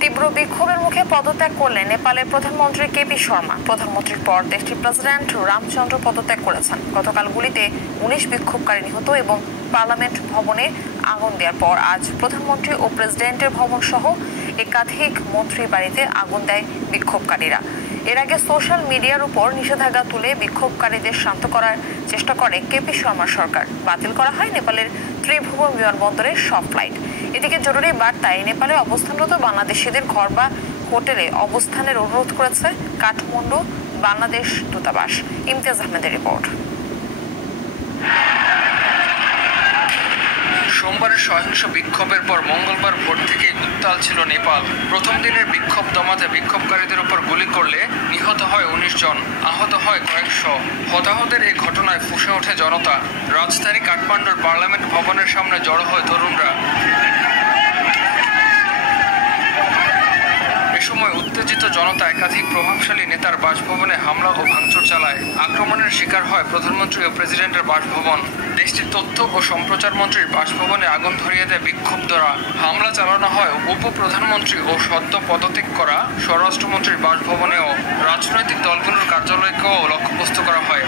তীব্র বিক্ষোভের মুখে পদত্যাগ করলেন নেপালের প্রধানমন্ত্রী কেপি শর্মা। প্রধানমন্ত্রীর পর দেশটির প্রেসিডেন্ট রামচন্দ্র পদত্যাগ করেছেন। গতকাল গুলিতে ১৯ বিক্ষোভকারী নিহত এবং পার্লামেন্ট ভবনে আগুন দেওয়ার পর আজ প্রধানমন্ত্রী ও প্রেসিডেন্টের ভবন সহ একাধিক মন্ত্রীর বাড়িতে আগুন দেয় বিক্ষোভকারীরা। এর আগে সোশ্যাল মিডিয়ার উপর নিষেধাজ্ঞা তুলে বিক্ষোভকারীদের শান্ত করার চেষ্টা করে কেপি শর্মার সরকার। বাতিল করা হয় নেপালের ত্রিভুবন বিমানবন্দরের সব ফ্লাইট। এদিকে জরুরি বার্তায় নেপালে অবস্থানরত বাংলাদেশিদের ঘর বা হোটেলে অবস্থানের অনুরোধ করেছে কাঠমান্ডু বাংলাদেশ দূতাবাস। ইমতিয়াজ আহমেদের রিপোর্ট। সোমবারের সহিংস বিক্ষোভের পর মঙ্গলবার ভোর থেকে উত্তাল ছিল নেপাল। প্রথম দিনের বিক্ষোভ দমাতে বিক্ষোভকারীদের উপর গুলি করলে নিহত হয় ১৯ জন, আহত হয় কয়েকশ। হতাহতের এই ঘটনায় ফুঁসে ওঠে জনতা। রাজধানী কাঠমান্ডুর পার্লামেন্ট ভবনের সামনে জড়ো হয় তরুণরা। এ সময় উত্তেজিত জনতা একাধিক প্রভাবশালী নেতার বাসভবনে হামলা ও ভাঙচুর চালায়। আক্রমণের শিকার হয় প্রধানমন্ত্রী ও প্রেসিডেন্টের বাসভবন। দেশটির তথ্য ও সম্প্রচার মন্ত্রীর বাসভবনে আগুন ধরিয়ে দেয় বিক্ষুব্ধরা। হামলা চালানো হয় উপপ্রধানমন্ত্রী ও সদ্য পদত্যাগ করা স্বরাষ্ট্রমন্ত্রীর বাসভবনেও। রাজনৈতিক দলগুলোর কার্যালয়কেও লক্ষ্যবস্তু করা হয়।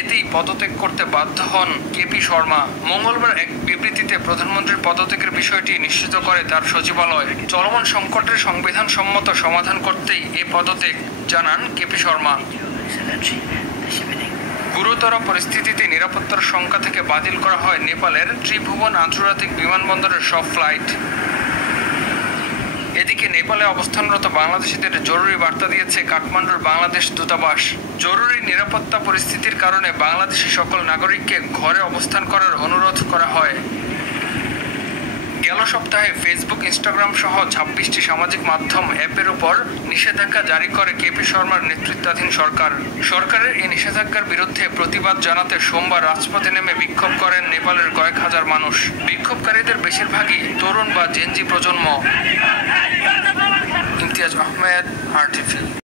এতেই পদত্যাগ করতে বাধ্য হন কেপি শর্মা। মঙ্গলবার এক বিবৃতিতে প্রধানমন্ত্রীর পদত্যাগের বিষয়টি নিশ্চিত করে তার সচিবালয়। চলমান সংকটের সংবিধানসম্মত সমাধান করতেই এই পদত্যাগ জানান কেপি শর্মা। গুরুতর পরিস্থিতিতে নিরাপত্তার শঙ্কা থেকে বাতিল করা হয় নেপালের ত্রিভুবন আন্তর্জাতিক বিমানবন্দরের সব ফ্লাইট। এদিকে নেপালে অবস্থানরত বাংলাদেশিদের জরুরি বার্তা দিয়েছে কাঠমান্ডুর বাংলাদেশ দূতাবাস। জরুরি নিরাপত্তা পরিস্থিতির কারণে বাংলাদেশি সকল নাগরিককে ঘরে অবস্থান করার অনুরোধ করা হয়। গেল সপ্তাহে ফেসবুক, ইনস্টাগ্রাম সহ ২৬টি সামাজিক মাধ্যম অ্যাপের উপর নিষেধাজ্ঞা জারি করে কেপি শর্মার নেতৃত্বাধীন সরকার। সরকারের এই নিষেধাজ্ঞার বিরুদ্ধে প্রতিবাদ জানাতে সোমবার রাজপথে নেমে বিক্ষোভ করেন নেপালের কয়েক হাজার মানুষ। বিক্ষোভকারীদের বেশিরভাগই তরুণ বা জেনজি প্রজন্ম। ইমতিয়াজ আহমেদ, RTV।